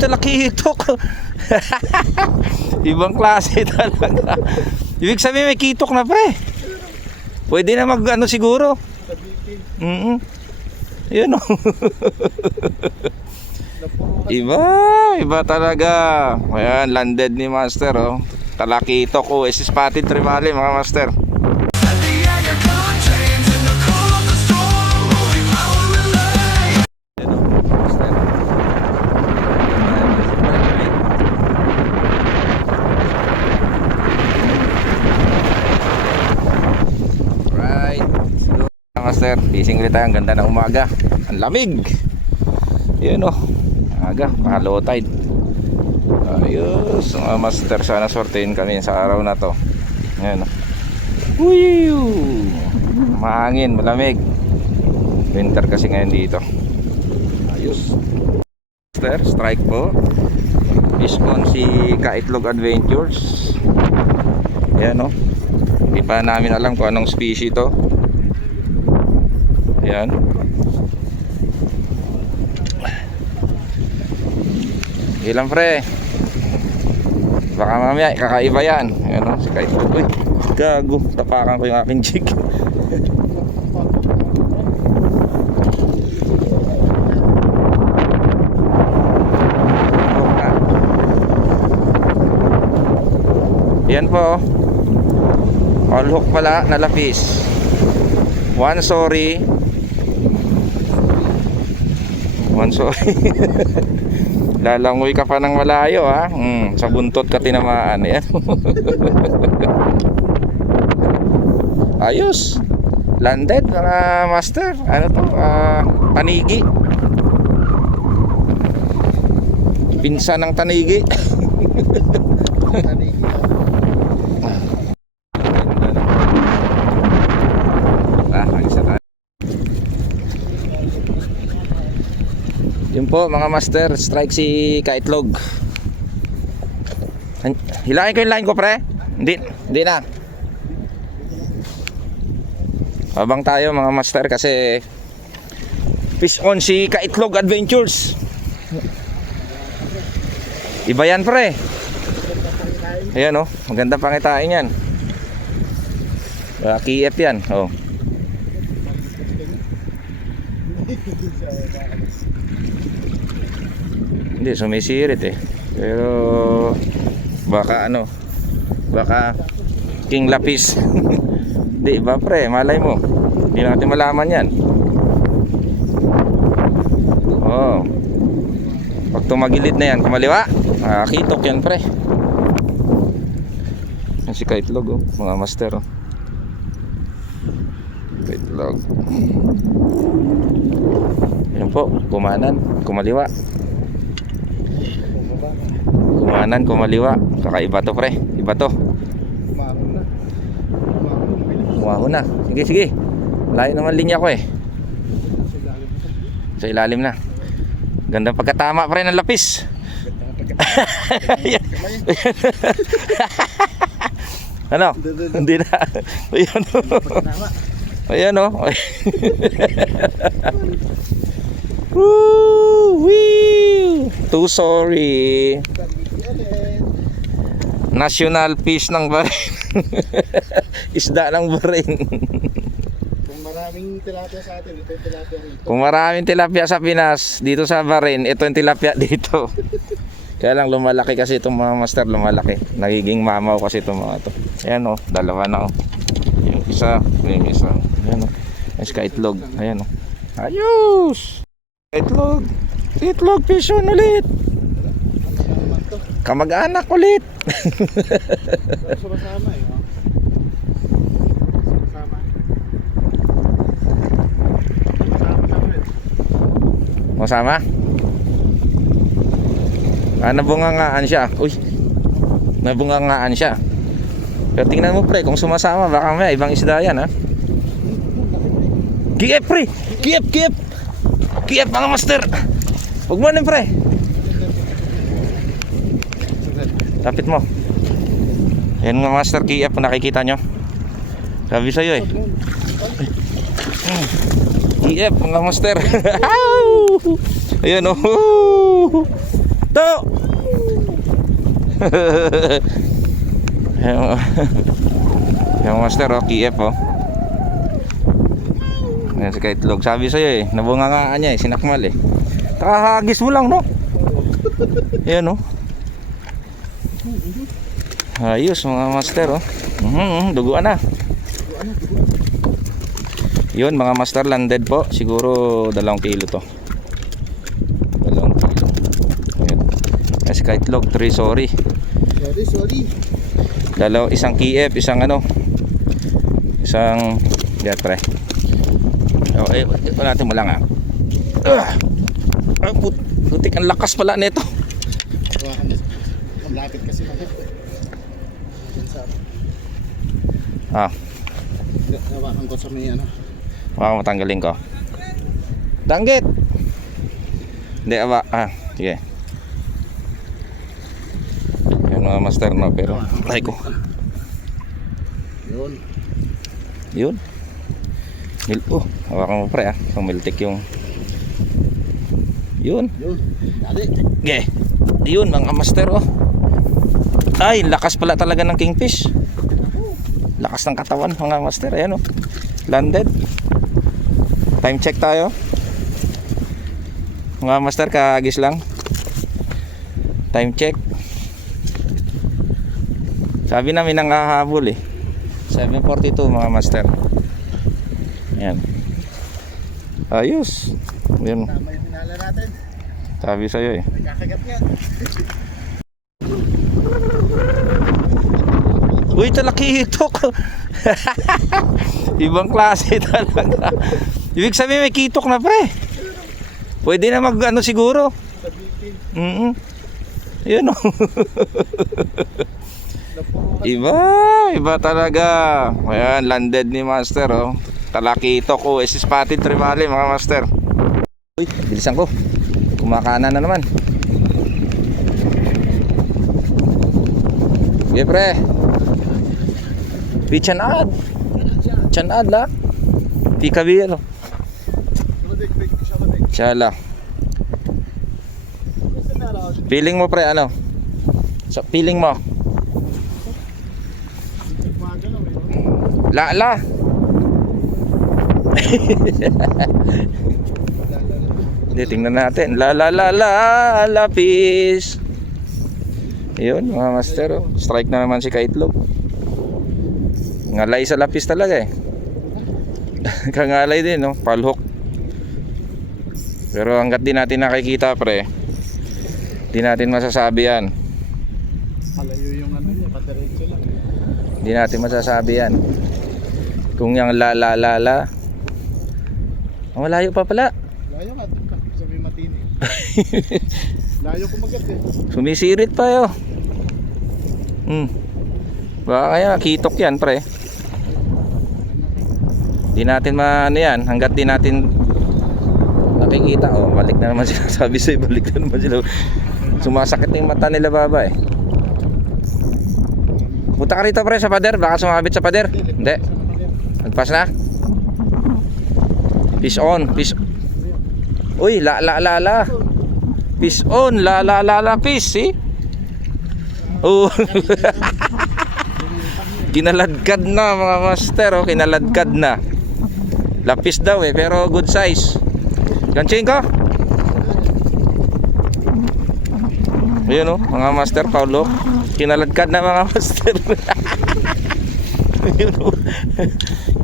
talakitok. Ibang klase talaga. Ibig sabihin may kitok na pre. Pwede na mag ano siguro. Yun o. Iba talaga. Ayan, landed ni Master oh. Talakitok o spotted trevally mga Master. Master, fishing ulit tayo. Ang ganda ng umaga. Ang lamig. Yun o. Aga, low tide. Ayos mga Master, sana sortein kami sa araw na to. Ayan o. Mahangin, malamig. Winter kasi ngayon dito. Ayos Master, strike po. Fiskon si Kaitlog Adventures. Ayan o. Hindi pa namin alam kung anong species to. Ayan. Ilang pre. Baka mamaya kakaiba yan. Ayan o, si Kaitlog. Uy, gago, tapakan ko yung aking jig. Yan po. All hook pala na lapis. One sorry. Lalangoy ka pa ng malayo ha. Sa buntot ka tinamaan. Yan. Ayos. Landed mga Master. Ano to? Tanigi. Pinsan ng tanigi. Tanigi. Yun po mga Master, strike si Kaitlog. Hilahin ko yung line ko pre. Hindi na. Habang tayo mga Master kasi fish on si Kaitlog Adventures. Iba yan pre. Ayan o, maganda pangitain yan. KF yan oh. Hindi, sumisirit eh. Pero baka ano, baka king lapis. Hindi ba pre, malay mo. Hindi natin malaman yan. Oh. Pag tumagilid na yan, kumaliwa, kitok yan pre. Yan si Kaitlog oh, mga Master oh. Kaitlog. Yan po, kumanan, kumaliwa. Kumanan, kumaliwa. Kakaiba to pre. Iba to. Umahon na. Sige. Layo naman linya ko eh. Sa ilalim na. Gandang pagkatama pre ng lapis. Ano? Hindi na. Ayan o. Ayan o. Too sorry. National fish ng Bahrain. Isda ng Bahrain. Kung maraming tilapia sa atin, ito yung tilapia dito. Kung maraming tilapia sa Pinas, dito sa Bahrain, ito yung tilapia dito. Kaya lang lumalaki kasi itong mga Master, lumalaki. Nagiging mamaw kasi itong mga to. Ayan o, dalawa na o. Yung isa, yung isa. Ayan o. Yung Kaitlog. Ayan o. Ayos! Kaitlog fish on ulit. Kamag-anak ulit. Sumasama eh. Masama? Nabungangaan siya. Uy. Nabungangaan siya. Pero tingnan mo pre, kung sumasama baka may ibang isda yan ha. Kiep pre. Kiep mga Master. Huwag mo nun pre. Tapit mo. Yan mga Master, kiep kung nakikita nyo. Sabi sa'yo eh. Kiep mga Master. Ayan o. To! Yung master oh, KF oh. Ayan si Kaitlog. Sabi sa'yo eh, nabungangaan niya eh, sinakmal eh. Kakahagis mo lang no? Ayan oh. Ayos mga master oh. Duguan na. Yun mga master, landed po. Siguro 2 kilo to. 2 kilo. Ayan. Ayan si Kaitlog, 3 sorry. Sorry. Isang KF, isang ano. Isang pre. Oh, natin mo lang putik, ang lakas pala nito. Ang lapit kasi hawakan ko sa may ano. Baka matanggalin ko. Danggit! Hindi, sige. Yan mga master no, pero ay ko. Yun. Hawakan mo pre pumiltik yung. Yun. Dali. Okay. Yun mga master oh. Ay, lakas pala talaga ng kingfish. Lakas ng katawan mga master. Ayan oh. Landed. Time check tayo. Mga master, kaagis lang. Time check. Sabi namin ang hahabol eh. 7:42 mga master. Ayan. Ayos. Yun. Tama yung pinala natin. Sabi sa'yo eh. Nagkakagat nga. Uy, talakitok. Ibang klase talaga. Ibig sabihin may kitok na pre. Pwede na mag ano siguro. Yun oh. Iba talaga. Ayan, landed ni master oh. Talakitok oh, spotted trevally mga master. Uy, bilisan ko. Kumakanan na naman. Okay pre. Chanad la. Pikabir. Chala. Feeling mo pre ano? Sa feeling mo. La. Hindi, tingnan natin. La, lapis. Yun mga master oh. Strike na naman si Kaitlog. Ngalay sa lapis talaga eh. Kangalay din no, palhook. Pero hanggat di natin nakikita pre, di natin masasabi yan. Malayo yung ano niya, pataretso lang. Di natin masasabi yan. Kung yung la. Ang malayo pa pala. Layo nga, sabi matini. Layo kumagat eh. Sumisirit pa yo. Baka kaya kitok yan pre. Di natin ano yan, hanggat di natin nakikita. Oh, balik na naman sila. Sabi sa'yo, balik na naman sila. Sumasakit na yung mata nila baba eh. Punta ka rito pre sa pader, baka sumabit sa pader. Hindi. Nagpas na. Fish on, fish. Uy, la. Fish on, la fish, eh. Oh. Kinaladkad na mga master, oh, kinaladkad na. Lapis daw eh, pero good size. Ganching ko. Ayun oh, mga master, Paulo. Kinaladkad na mga master. Ayun oh.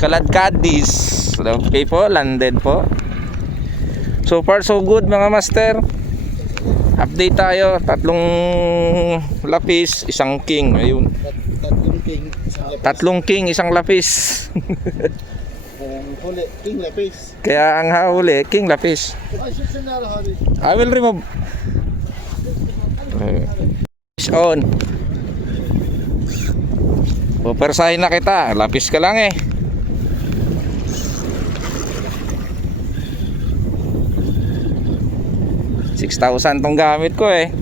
Kaladkadis. Okay po, landed po. So far so good mga master. Update tayo, 3 lapis, 1 king. Ayun. 3 king, 1 lapis. Huli, king lapis. Kaya ang huli, king lapis. I will remove. Fish on. Pupersahin na kita, lapis ka lang eh. $6,000 tong gamit ko eh.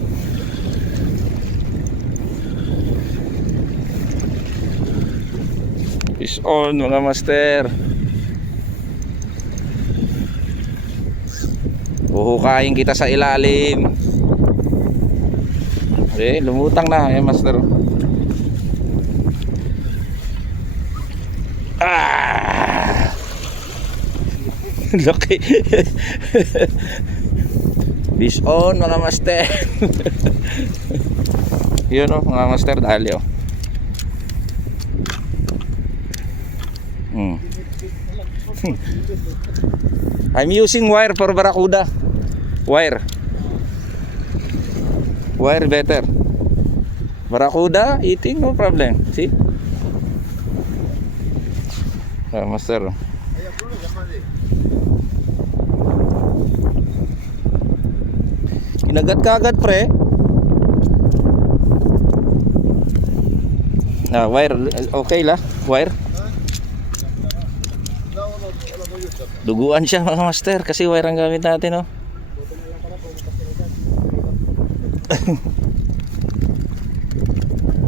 Fish on mga master. Huhukayin kita sa ilalim. Lumutang na. Ayan, master. Ah! Laki. Fish on, mga master. Yun o, mga master, dali o. I'm using wire for barracuda. Wire better. Barracuda eating, no problem. See? Master. Kinagat ka agad, pre. Wire, okay la. Wire. Duguan siya, mga master, kasi wire ang gamit natin, no.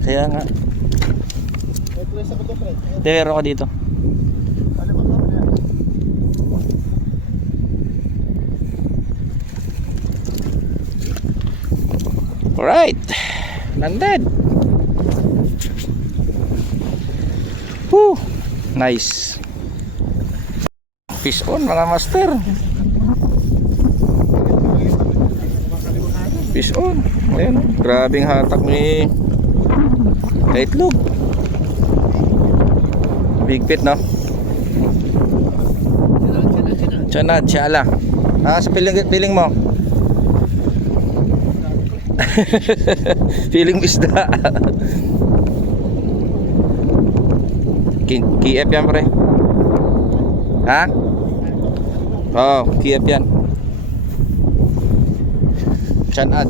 Kaya nga. Meron ako dito. Alright, landed. Woo, nice. Fish on, mga master. Fish on. Ayan, grabing hatak ni kaitlog. Bigpit, no? Tsanad, syala. Sa piling mo. Feeling isda. KF yan, pre. Ha? Oo, KF yan. Tsanad.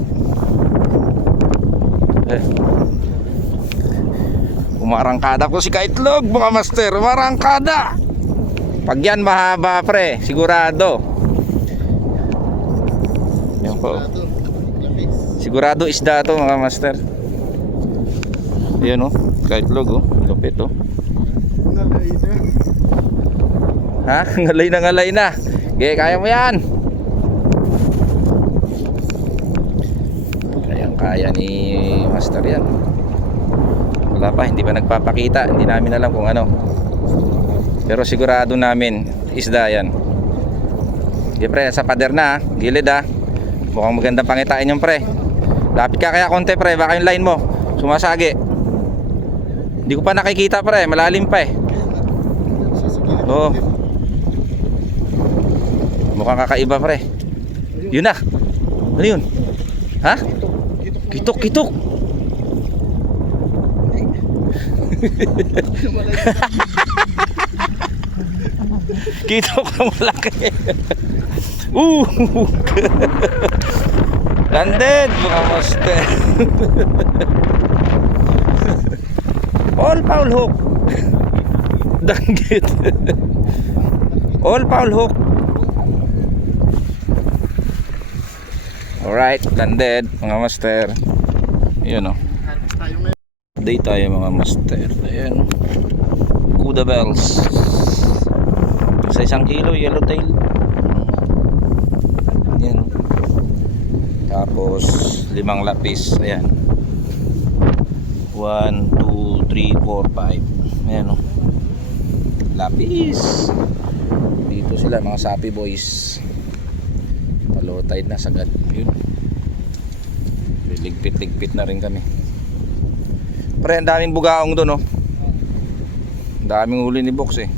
Umarangkada ko si kaitlog, mga master. Umarangkada. Pag yan mahaba, pre, sigurado. Yan po. Sigurado isda to, mga master. Yan o, kaitlog o. Lupit o. Ha? Ngalay na. Okay, kaya mo yan. Kaya ni master yan. Wala pa, hindi pa nagpapakita. Hindi namin alam kung ano. Pero sigurado namin isda yan. Okay, pre, sa pader na, gilid ha. Mukhang magandang pangitain yung pre. Lapit ka kaya konti, pre, baka yung line mo sumasagi. Hindi ko pa nakikita, pre, malalim pa eh. Oo. Mukhang kakaiba, pre. Yun na. Ano yun? Ha? Kitok. Kitok ang malaki. Landed, mga master. All foul hook. Danggit. All foul hook. Alright, landed, mga master. Yun o. Update tayo, mga master. Ayan o. Kuda bells. Sa 1 kilo, yellowtail. Ayan o. Tapos 5 lapis. Ayan. 1, 2, 3, 4, 5. Ayan o. Lapis. Dito sila, mga sapi boys. Low tide na sagad. Yun. Ligpit na rin kami. Pre, ang daming bugaong doon, oh. Ang daming huli ni Box eh.